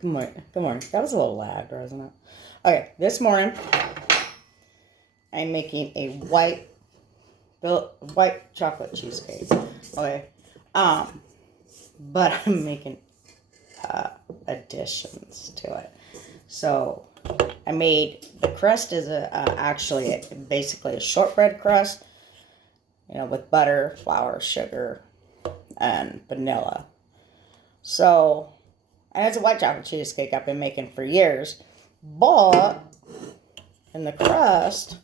Good morning. Good morning. That was a little loud, wasn't it? Okay, this morning I'm making a white chocolate cheesecake. Okay, but I'm making additions to it. So I made the crust is basically a shortbread crust, with butter, flour, sugar, and vanilla. So, and it's a white chocolate cheesecake I've been making for years. But in the crust,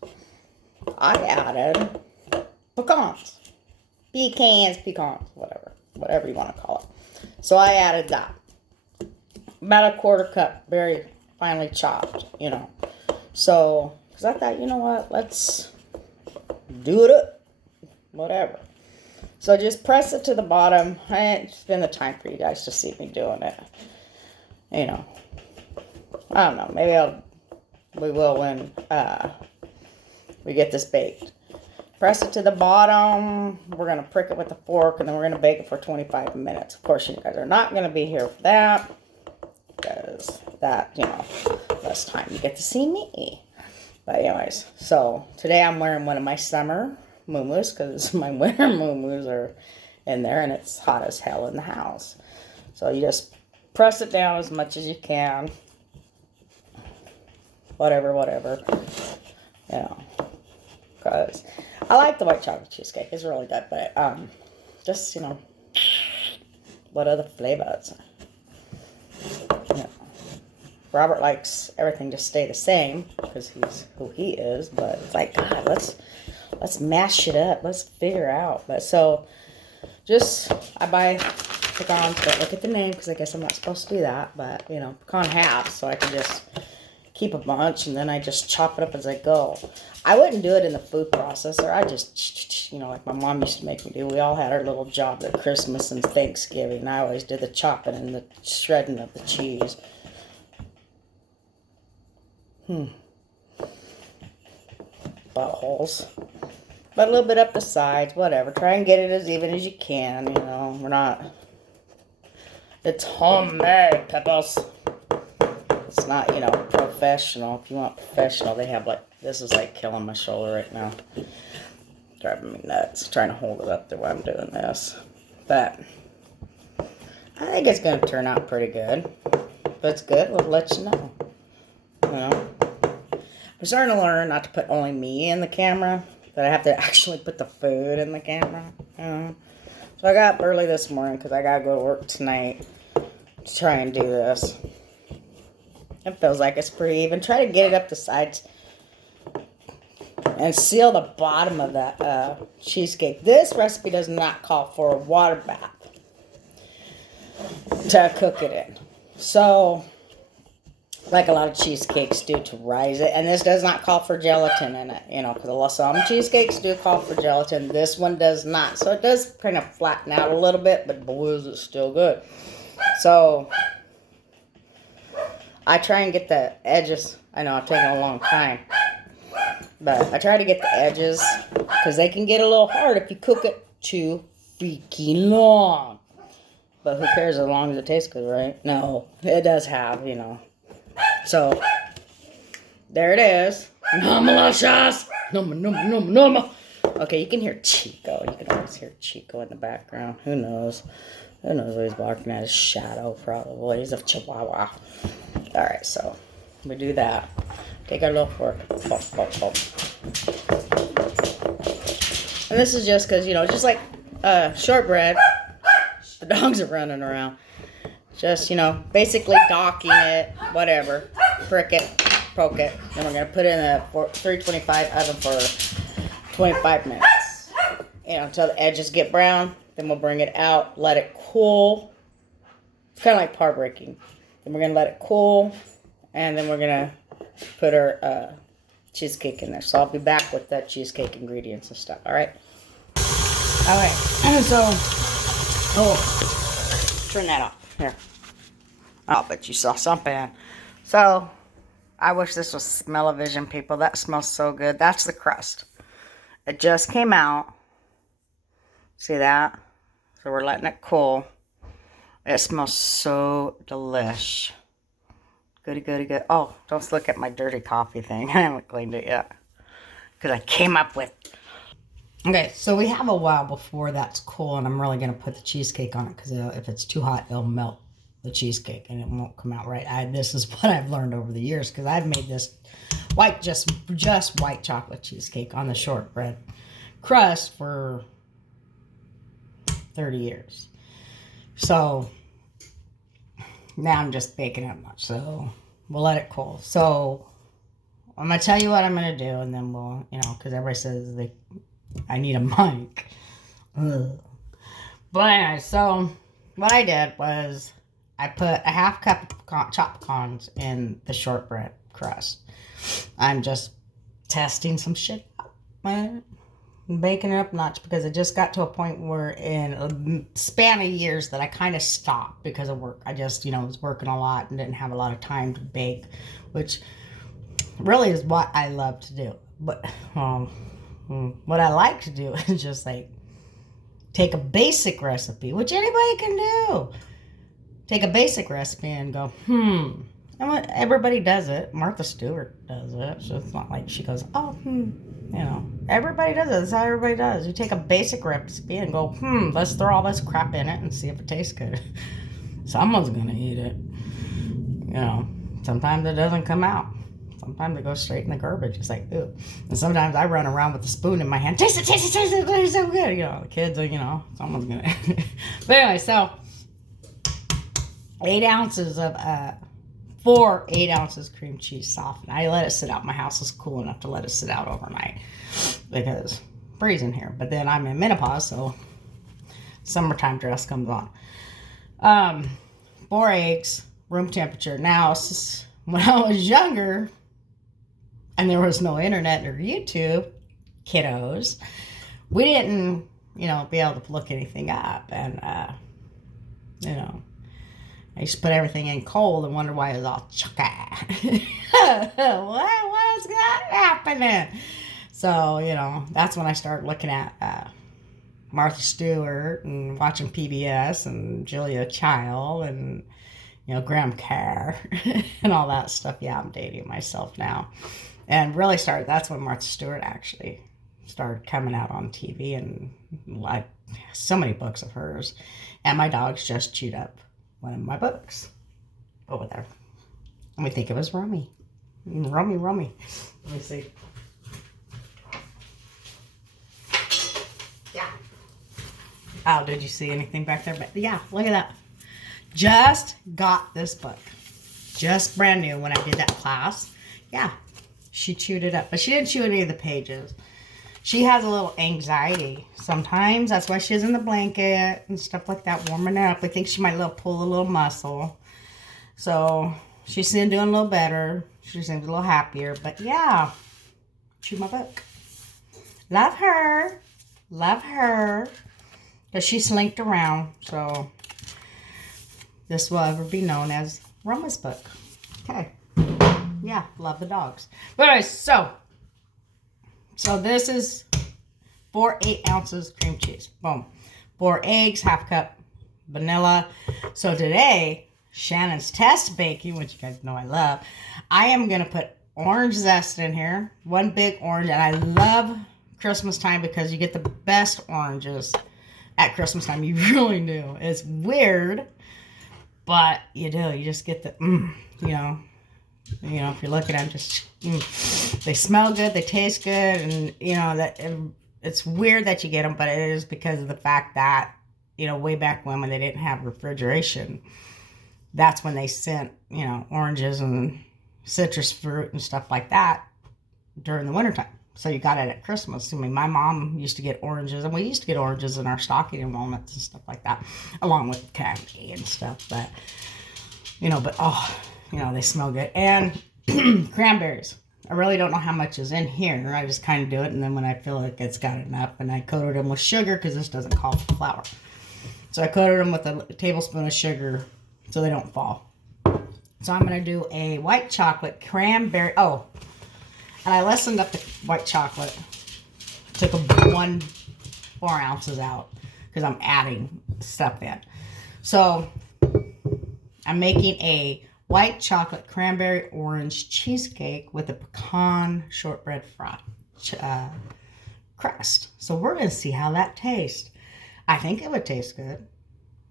I added pecans, whatever you want to call it. So I added that. About a quarter cup, very finely chopped, So, because I thought, you know what, let's do it up. Whatever. So just press it to the bottom. I didn't spend the time for you guys to see me doing it. I don't know. Maybe we will when we get this baked. Press it to the bottom. We're going to prick it with a fork, and then we're going to bake it for 25 minutes. Of course, you guys are not going to be here for that, because that, less time you get to see me. But anyways, so today I'm wearing one of my summer muumuus, because my winter muumuus are in there, and it's hot as hell in the house. So you just press it down as much as you can. Whatever. Because I like the white chocolate cheesecake. It's really good, but just, what other flavors? Robert likes everything to stay the same because he's who he is, but it's like, God, let's mash it up. Let's figure out. But so, I buy pecans, but look at the name, because I guess I'm not supposed to do that, but, pecan halves, so I can just keep a bunch, and then I just chop it up as I go. I wouldn't do it in the food processor. I just, like my mom used to make me do. We all had our little job at Christmas and Thanksgiving, and I always did the chopping and the shredding of the cheese. Buttholes. But a little bit up the sides, whatever. Try and get it as even as you can, We're not... It's homemade, peppers. It's not, professional. If you want professional, they have this is killing my shoulder right now. Driving me nuts. Trying to hold it up there while I'm doing this. But I think it's going to turn out pretty good. If it's good, we'll let you know. I'm starting to learn not to put only me in the camera, that I have to actually put the food in the camera. So I got up early this morning because I got to go to work tonight to try and do this. It feels like it's pretty even. Try to get it up the sides and seal the bottom of that cheesecake. This recipe does not call for a water bath to cook it in. So, like a lot of cheesecakes do to rise it. And this does not call for gelatin in it, because some cheesecakes do call for gelatin. This one does not. So it does kind of flatten out a little bit, but boy, is it still good. So I try and get the edges. I know I've taken a long time. But I try to get the edges, because they can get a little hard if you cook it too freaking long. But who cares as long as it tastes good, right? No, it does have, So, there it is. Numalicious! Numa. Okay, you can hear Chico. You can always hear Chico in the background. Who knows? Who knows what he's barking at? His shadow, probably. He's a chihuahua. Alright, so we do that. Take our little fork. And this is just because, just like shortbread, the dogs are running around. Just, basically docking it, whatever. Prick it, poke it. Then we're going to put it in a 325 oven for 25 minutes. Until the edges get brown. Then we'll bring it out, let it cool. It's kind of like par breaking. Then we're going to let it cool. And then we're going to put our cheesecake in there. So I'll be back with the cheesecake ingredients and stuff, alright? Alright, so... turn that off. Here. Oh, but you saw something. So, I wish this was smell-o-vision, people. That smells so good. That's the crust. It just came out. See that? So we're letting it cool. It smells so delish. Goody, goody, good. Oh, don't look at my dirty coffee thing. I haven't cleaned it yet. Because I came up with... Okay, so we have a while before that's cool, and I'm really going to put the cheesecake on it, because if it's too hot, it'll melt the cheesecake, and it won't come out right. This is what I've learned over the years, because I've made this just white chocolate cheesecake on the shortbread crust for 30 years. So now I'm just baking it much, so we'll let it cool. So I'm going to tell you what I'm going to do, and then we'll, because everybody says I need a mic. Ugh. But anyway, so what I did was I put a half cup of chopped pecans in the shortbread crust. I'm just testing some shit out, man. Baking it up notch, because it just got to a point where in a span of years that I kind of stopped because of work. I just, was working a lot and didn't have a lot of time to bake, which really is what I love to do. But what I like to do is just like take a basic recipe, which anybody can do. Take a basic recipe and go, And everybody does it. Martha Stewart does it. So it's not like she goes, everybody does it. That's how everybody does. You take a basic recipe and go, let's throw all this crap in it and see if it tastes good. Someone's going to eat it. Sometimes it doesn't come out. Sometimes it goes straight in the garbage. It's like, ooh. And sometimes I run around with a spoon in my hand. Taste it, taste it, taste it. It's so good. The kids are, someone's going to. But anyway, so 8 ounces of 4 8 ounces cream cheese softened. I let it sit out. My house is cool enough to let it sit out overnight because it's freezing here. But then I'm in menopause, so summertime dress comes on. 4 eggs, room temperature. Now, when I was younger and there was no internet or YouTube, kiddos, we didn't, be able to look anything up. And, I used to put everything in cold and wonder why it was all chucky. What is that happening? So, that's when I started looking at Martha Stewart and watching PBS and Julia Child and, Graham Kerr and all that stuff. Yeah, I'm dating myself now. And really that's when Martha Stewart actually started coming out on TV, and like so many books of hers. And my dogs just chewed up one of my books over there. And we think it was Rummy. Rummy. Let me see. Yeah. Oh, did you see anything back there? But yeah, look at that. Just got this book. Just brand new when I did that class. Yeah. She chewed it up. But she didn't chew any of the pages. She has a little anxiety sometimes. That's why she's in the blanket and stuff like that, warming up. I think she might pull a little muscle. So she's doing a little better. She seems a little happier. But yeah, chew my book. Love her. Love her. Because she slinked around. So this will ever be known as Rumma's book. Okay. Yeah, love the dogs. But anyway, so this is 4 8 ounces cream cheese. Boom. 4 eggs, half cup vanilla. So today, Shannon's test baking, which you guys know I love, I am going to put orange zest in here. 1 big orange. And I love Christmas time because you get the best oranges at Christmas time. You really do. It's weird, but you do. You just get the, if you're looking at them, they smell good, they taste good, and, it's weird that you get them, but it is because of the fact that, way back when they didn't have refrigeration, that's when they sent, oranges and citrus fruit and stuff like that during the wintertime. So you got it at Christmas. I mean, my mom used to get oranges, and we used to get oranges in our stocking and walnuts and stuff like that, along with candy and stuff, but, they smell good. And cranberries. I really don't know how much is in here. I just kind of do it, and then when I feel like it's got enough, and I coated them with sugar because this doesn't call for flour. So I coated them with a tablespoon of sugar so they don't fall. So I'm going to do a white chocolate cranberry. Oh, and I lessened up the white chocolate. Took 4 ounces out because I'm adding stuff in. So I'm making a white chocolate cranberry orange cheesecake with a pecan shortbread crust. So we're going to see how that tastes. I think it would taste good.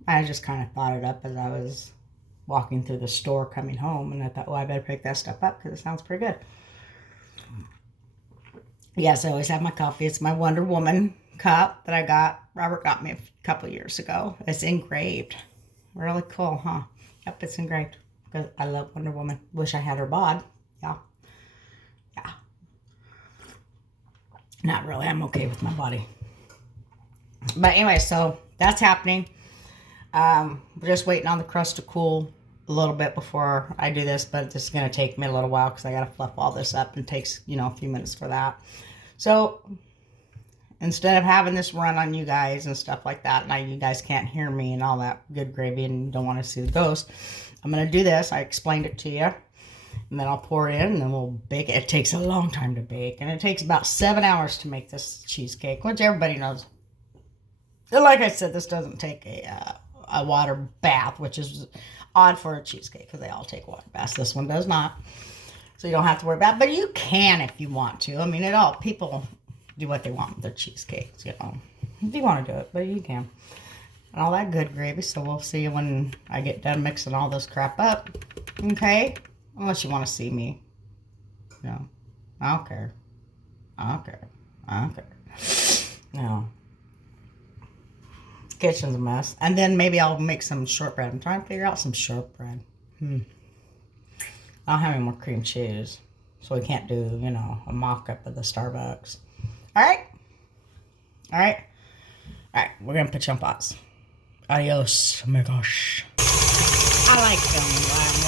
I just kind of thought it up as I was walking through the store coming home, and I thought, well, I better pick that stuff up because it sounds pretty good. Yes, I always have my coffee. It's my Wonder Woman cup that I got. Robert got me a couple years ago. It's engraved. Really cool, huh? Yep, it's engraved because I love Wonder Woman. Wish I had her bod. Yeah. Yeah. Not really. I'm okay with my body. But anyway, so that's happening. We're just waiting on the crust to cool a little bit before I do this, but this is going to take me a little while because I got to fluff all this up, and it takes, a few minutes for that. So instead of having this run on you guys and stuff like that, and you guys can't hear me and all that good gravy and you don't want to see the ghost, I'm going to do this. I explained it to you, and then I'll pour it in, and then we'll bake it. It takes a long time to bake, and it takes about 7 hours to make this cheesecake, which everybody knows. Like I said, this doesn't take a water bath, which is odd for a cheesecake because they all take water baths. This one does not. So you don't have to worry about it. But you can if you want to. I mean, people do what they want with their cheesecakes, If you want to do it, but you can. And all that good gravy. So we'll see when I get done mixing all this crap up. Okay? Unless you want to see me. No. I don't care. I don't care. I don't care. No. Kitchen's a mess. And then maybe I'll make some shortbread. I'm trying to figure out some shortbread. I don't have any more cream cheese. So we can't do, a mock-up of the Starbucks. Alright? Alright? Alright, we're going to put you on pause. Adios, oh my gosh. I like filming while I'm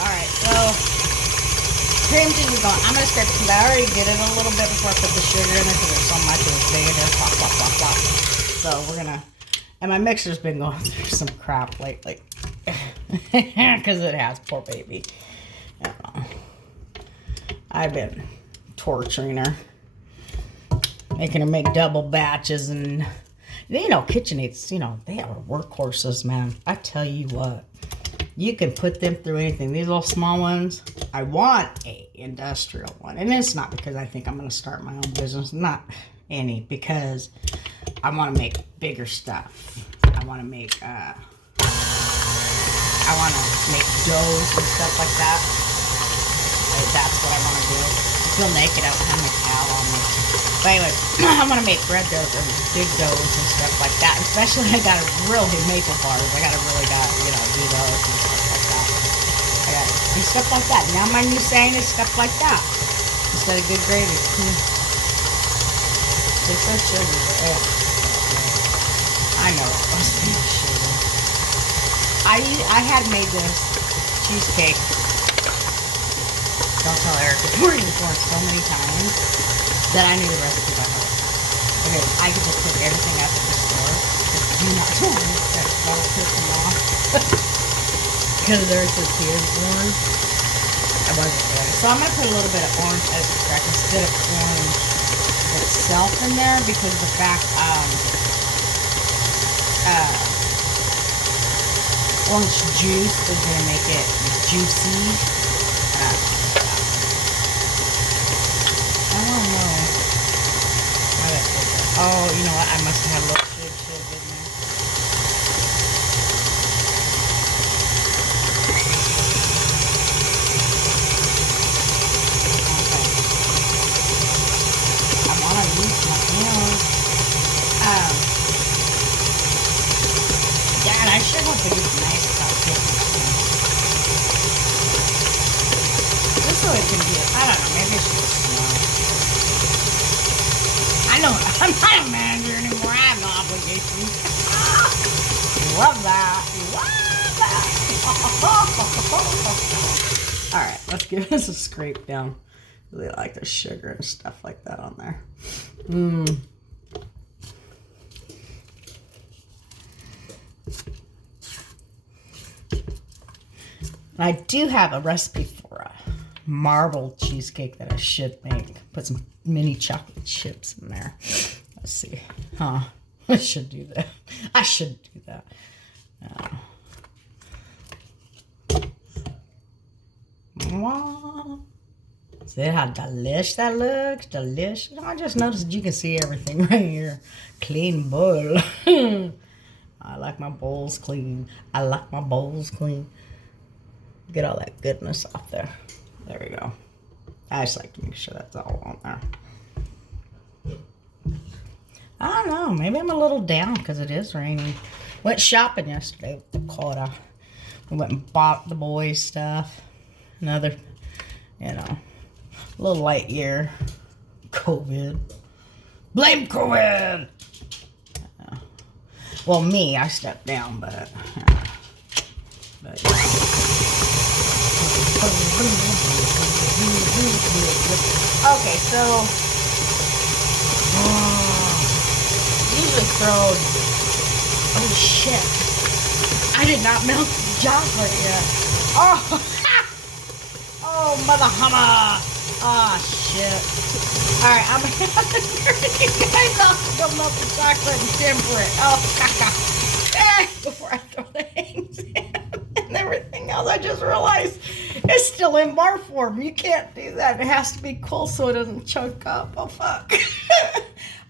Alright, so cream cheese is gone. I'm going to scrape it because I already did it a little bit before I put the sugar in it because there's so much. It was big and there's pop, pop, pop, pop. So we're going to, and my mixer's been going through some crap lately because it has, poor baby. I've been torturing her, making her make double batches, and KitchenAids, they are workhorses, man. I tell you what. You can put them through anything. These little small ones, I want a industrial one. And it's not because I think I'm going to start my own business. Not any. Because I want to make bigger stuff. I want to make, doughs and stuff like that. That's what I want to do. I feel naked. I don't have my towel on me. But anyway, I want to make bread doughs and big doughs and stuff like that. Especially I got to really maple bars. I got to really do those and stuff like that. I got to do stuff like that. Now my new saying is stuff like that instead of good gravy. It's so sugar. I know it was sugar. I had made this cheesecake. Don't tell Eric before so many times that I knew the recipe by heart. Okay, I could just pick everything up at the store. Do not that'll piss them off. Because there's this here's orange. I wasn't ready. So I'm going to put a little bit of orange extract instead of orange itself in there because the fact orange juice is going to make it juicy. I don't know. Oh, you know what? I must have had a little shit in there. Okay. I want to use my hands. Yeah, and I sure hope it gets nice about Christmas. Just so it can be, I don't know, maybe it's just I know, I'm not a manager anymore. I have no obligation. Love that. Alright, let's give this a scrape down. Really like the sugar and stuff like that on there. I do have a recipe for a marble cheesecake that I should make. Put some mini chocolate chips in there. Let's see. I should do that. I should do that. Mwah. See how delish that looks? Delicious. I just noticed you can see everything right here. Clean bowl. I like my bowls clean. I like my bowls clean. Get all that goodness off there. There we go. I just like to make sure that's all on there. I don't know. Maybe I'm a little down because it is raining. Went shopping yesterday with Dakota. We went and bought the boys stuff. Another, you know, little light year. COVID. Blame COVID! Well, me, I stepped down, but yeah. Okay, so usually throw. Oh shit! I did not melt the chocolate yet. Oh, oh, mother hummer! Oh shit! All right, I'm gonna turn you guys off to go melt the chocolate and temper it. Oh, before I throw the eggs in and everything else, I just realized it's still in bar form. You can't do that. It has to be cool so it doesn't choke up. Oh fuck!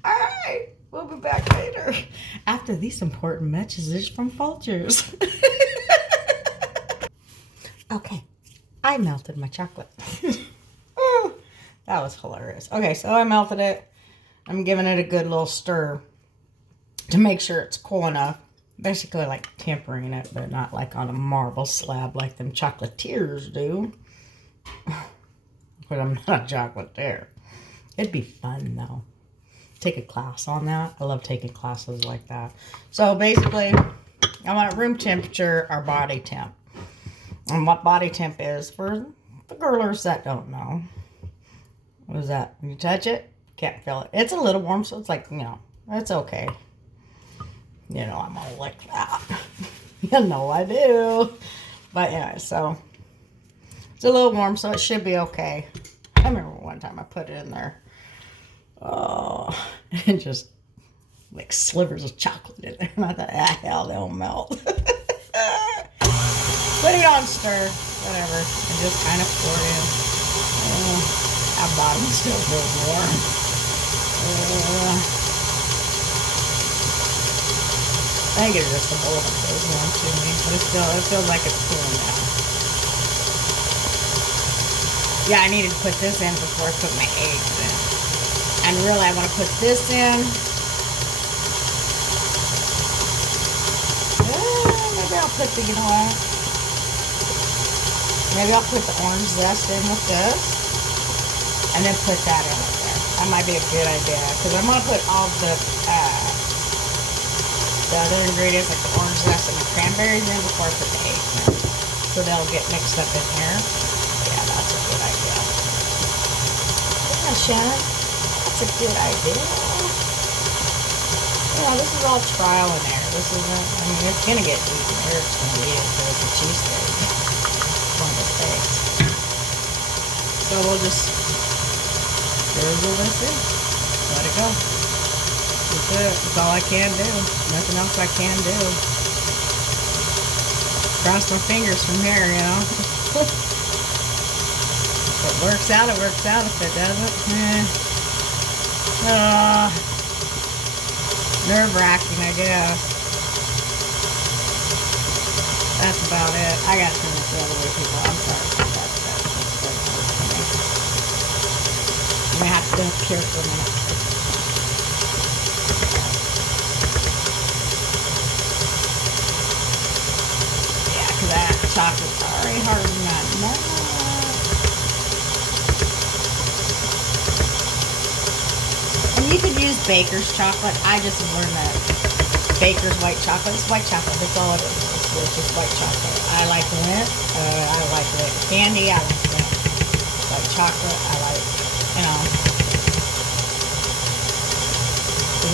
All right. We'll be back later after these important messages from Folgers. Okay, I melted my chocolate. Oh, that was hilarious. Okay, so I melted it. I'm giving it a good little stir to make sure it's cool enough. Basically like tempering it, but not like on a marble slab like them chocolatiers do. But I'm not a chocolatier. It'd be fun though. Take a class on that. I love taking classes like that. So basically, I want room temperature or body temp. And what body temp is, for the girlers that don't know. What is that? When you touch it, can't feel it. It's a little warm, so it's like, you know, it's okay. You know, I'm all like that. You know I do. But anyway, so it's a little warm, so it should be okay. I remember one time I put it in there. Oh, and just like slivers of chocolate in there. And I thought, hell, they'll melt. Put it on stir, whatever, and just kind of pour it in. Our bottom still feels warm. I think it's just a bowl that feels warm to me, but it feels like it's cooling down. Yeah, I needed to put this in before I put my eggs in. And really, I want to put this in. Maybe I'll put the, you know what? Maybe I'll put the orange zest in with this. And then put that in with there. That might be a good idea. Because I'm going to put all the other ingredients, like the orange zest and the cranberries in before I put the eggs in. So they'll get mixed up in here. Yeah, that's a good idea. Yeah, Shannon. That's a good idea. Yeah, this is all trial and error. This isn't, I mean, it's going to get eaten. Eric's going to eat it because it's a cheesesteak. It's one of the steaks. So we'll just drizzle this in. Let it go. That's it. That's all I can do. Nothing else I can do. Cross my fingers from here, you know. If it works out, it works out. If it doesn't, nerve-wracking, I guess. That's about it. I got to turn this the other way, people. I'm sorry. I'm going to have to go up here for a minute. Yeah, because that chocolate's already harder than that. No. You could use Baker's chocolate. I just learned that Baker's white chocolate is white chocolate. That's all it is. It's just white chocolate. I like Lindt. I like Lindt candy. I like Lindt white chocolate. I like, you know.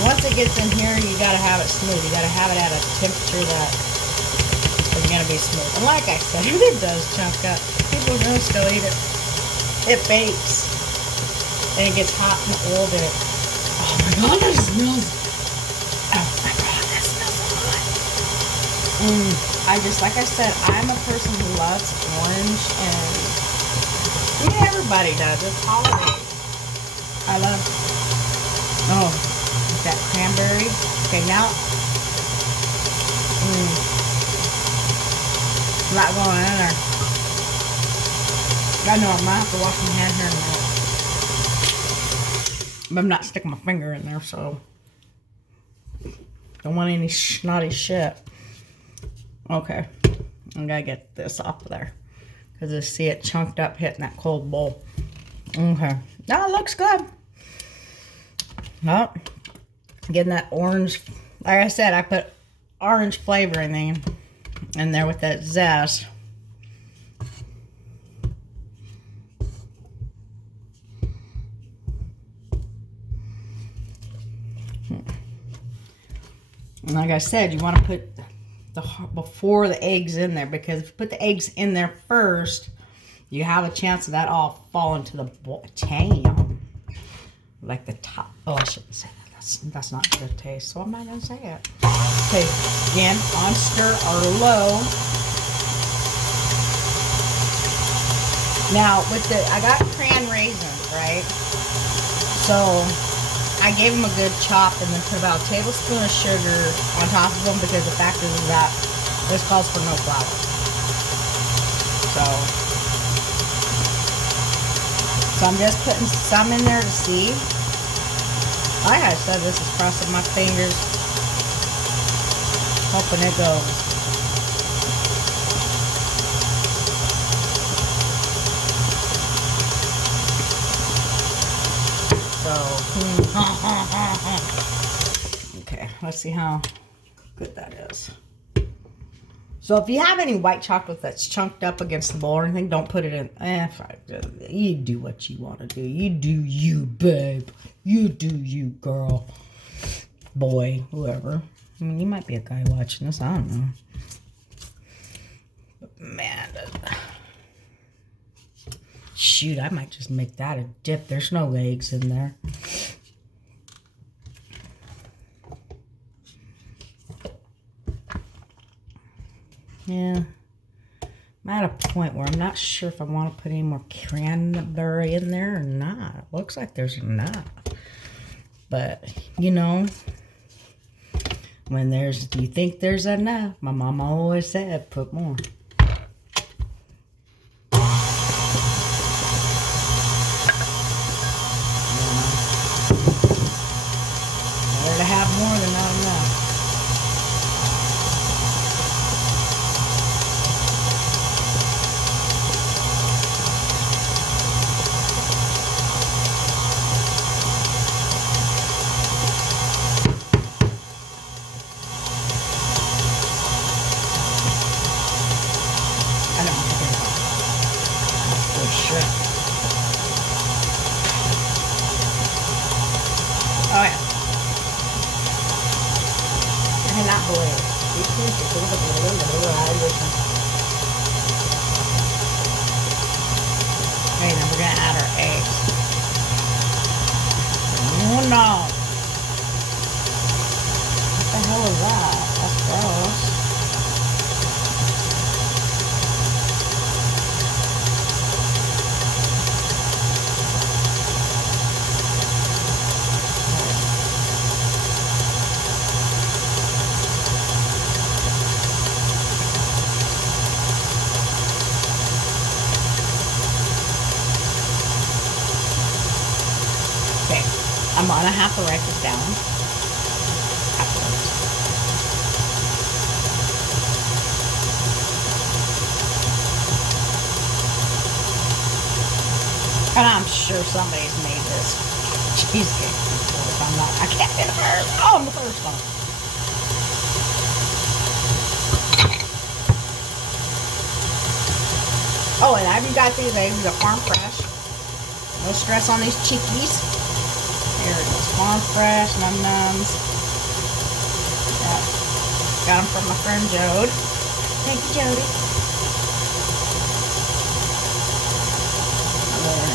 Once it gets in here, you gotta have it smooth. You gotta have it at a temperature that is gonna be smooth. And like I said, it does chunk up. People are gonna still eat it. It bakes. And it gets hot and old and it. Oh my god, that smells. Oh my god, that smells hot. I just, like I said, I'm a person who loves orange and Yeah, everybody does. It's holidays. I love. Oh, that cranberry. Okay, now. A lot going on in there. I know I might have to wash my hands here in a minute. But I'm not sticking my finger in there, so. Don't want any snotty shit. Okay. I gotta get this off of there. Because I see it chunked up hitting that cold bowl. Okay. Now it looks good. Oh, getting that orange. Like I said, I put orange flavoring in there with that zest. And like I said, you want to put before the eggs in there, because if you put the eggs in there first, you have a chance of that all falling to the tam. Like the top. Oh, I shouldn't say that. That's not good taste, so I'm not gonna say it. Okay, again, on stir or low. Now I got cran raisins, right? So I gave them a good chop and then put about a tablespoon of sugar on top of them, because the fact is that this calls for no flour. So I'm just putting some in there to see. Like I said, this is crossing my fingers, hoping it goes. Okay, let's see how good that is. So if you have any white chocolate that's chunked up against the bowl or anything, don't put it in. You do what you want to do. You do you, babe. You do you, girl. Boy, whoever. I mean, you might be a guy watching this. I don't know. But man, shoot, I might just make that a dip. There's no eggs in there. Yeah, I'm at a point where I'm not sure if I want to put any more cranberry in there or not. It looks like there's not. But, you know, when you think there's enough, my mama always said, put more. Better to have more than not enough. Oh yeah. And not boil. Okay, now we're gonna add our eggs. Oh no. What the hell is that? That's gross. I'm gonna have to write this down afterwards. And I'm sure somebody's made this cheesecake before. If I'm not, I can't be the first. Oh, I'm the first one. Oh, and I even got these eggs. These are farm fresh. No stress on these cheekies. There it goes, farm fresh, num-nums. Yep. Got them from my friend Jode. Thank you, Jody.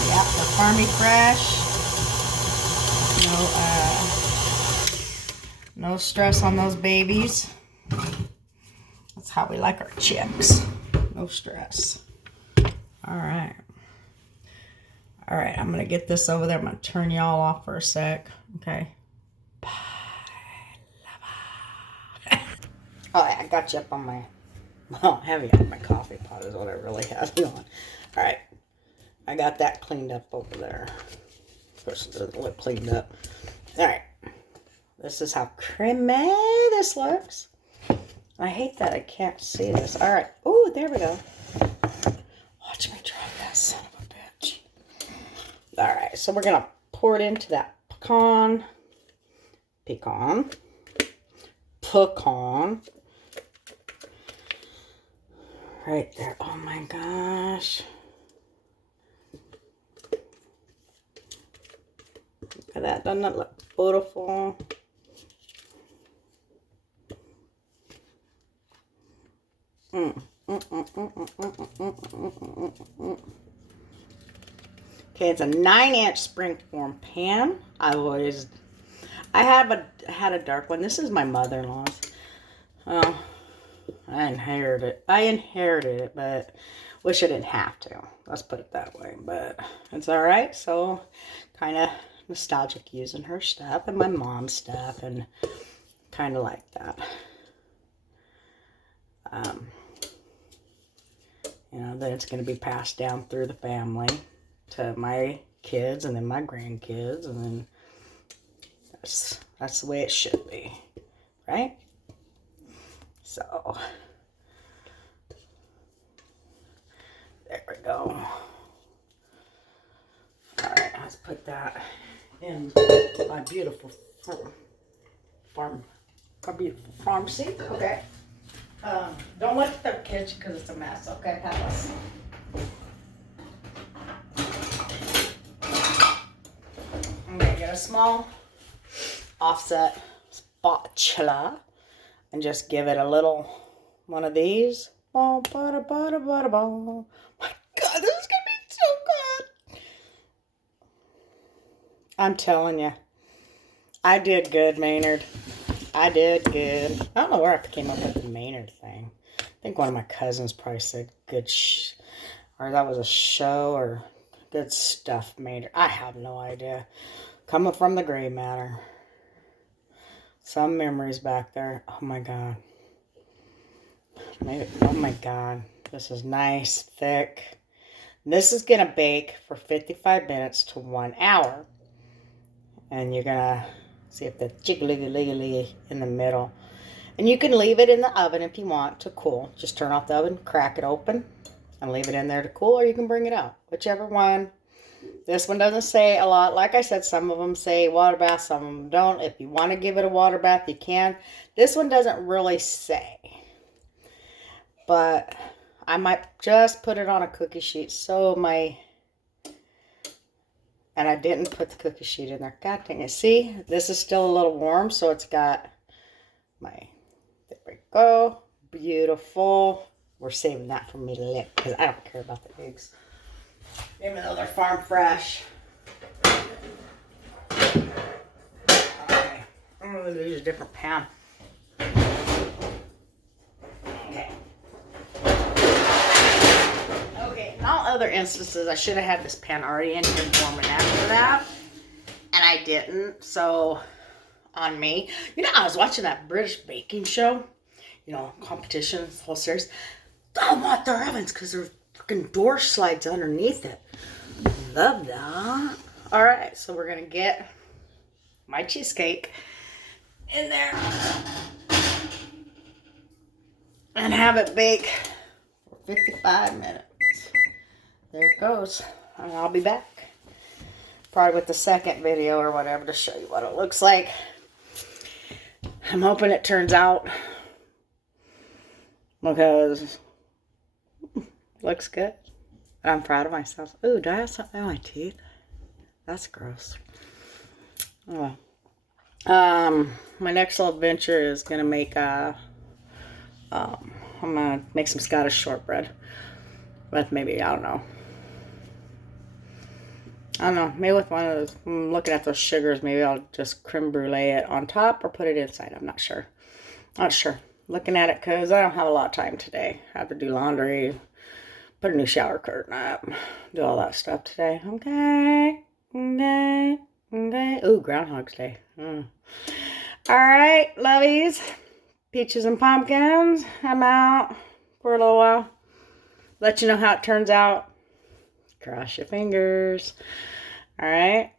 Yep, they're farmy fresh. No stress on those babies. That's how we like our chicks. No stress. All right. All right, I'm going to get this over there. I'm going to turn y'all off for a sec. Okay. Oh, I got you up on my, well, heavy on my coffee pot is what I really have you on. All right. I got that cleaned up over there. Of course, it doesn't look cleaned up. All right. This is how creamy this looks. I hate that I can't see this. All right. Oh, there we go. Watch me try that son of a bitch. All right. So we're going to pour it into that pecan. Right there. Oh my gosh. Look at that. Doesn't that look beautiful? Okay, it's a 9-inch springform pan. I had a dark one. This is my mother-in-law's. Oh, I inherited it, but wish I didn't have to. Let's put it that way. But it's all right. So, kind of nostalgic using her stuff and my mom's stuff, and kind of like that. You know, then it's going to be passed down through the family to my kids and then my grandkids, and then that's the way it should be, right? So there we go. All right, let's put that in my beautiful farm sink. Okay. Don't look at the kitchen because it's a mess. Okay, Palace. I'm gonna get a small offset spatula and just give it a little one of these. My God, this is gonna be so good. I'm telling you, I did good, Maynard. I did good. I don't know where I came up with the Maynard thing. I think one of my cousins probably said good or that was a show, or good stuff, Maynard. I have no idea. Coming from the gray matter. Some memories back there. Oh my God. Oh my God. This is nice, thick. This is going to bake for 55 minutes to 1 hour. And you're going to see if the jiggly in the middle. And you can leave it in the oven if you want to cool. Just turn off the oven, crack it open, and leave it in there to cool, or you can bring it out. Whichever one. This one doesn't say a lot. Like I said, some of them say water bath, some of them don't. If you want to give it a water bath, you can. This one doesn't really say. But I might just put it on a cookie sheet and I didn't put the cookie sheet in there. God dang it. See, this is still a little warm, so it's got there we go. Beautiful. We're saving that for me to lick because I don't care about the eggs. Even though they're farm fresh. Okay. I'm going to use a different pan. Okay. Okay, in all other instances, I should have had this pan already in here warming after that. And I didn't, so on me. You know, I was watching that British baking show. You know, competition, whole series. Don't want their ovens because there's freaking door slides underneath it. Love that. All right, so we're going to get my cheesecake in there and have it bake for 55 minutes. There it goes. And I'll be back. Probably with the second video or whatever to show you what it looks like. I'm hoping it turns out because it looks good. And I'm proud of myself. Ooh, do I have something in my teeth? That's gross. Oh. My next little adventure is gonna make I'm gonna make some Scottish shortbread with maybe I don't know, maybe with one of those. I'm looking at those sugars. Maybe I'll just creme brulee it on top or put it inside. I'm not sure. Looking at it because I don't have a lot of time today. I have to do laundry, Put a new shower curtain up. Do all that stuff today. Okay. Okay. Okay. Ooh, Groundhog's Day. All right, lovies. Peaches and pumpkins. I'm out for a little while. Let you know how it turns out. Cross your fingers. All right.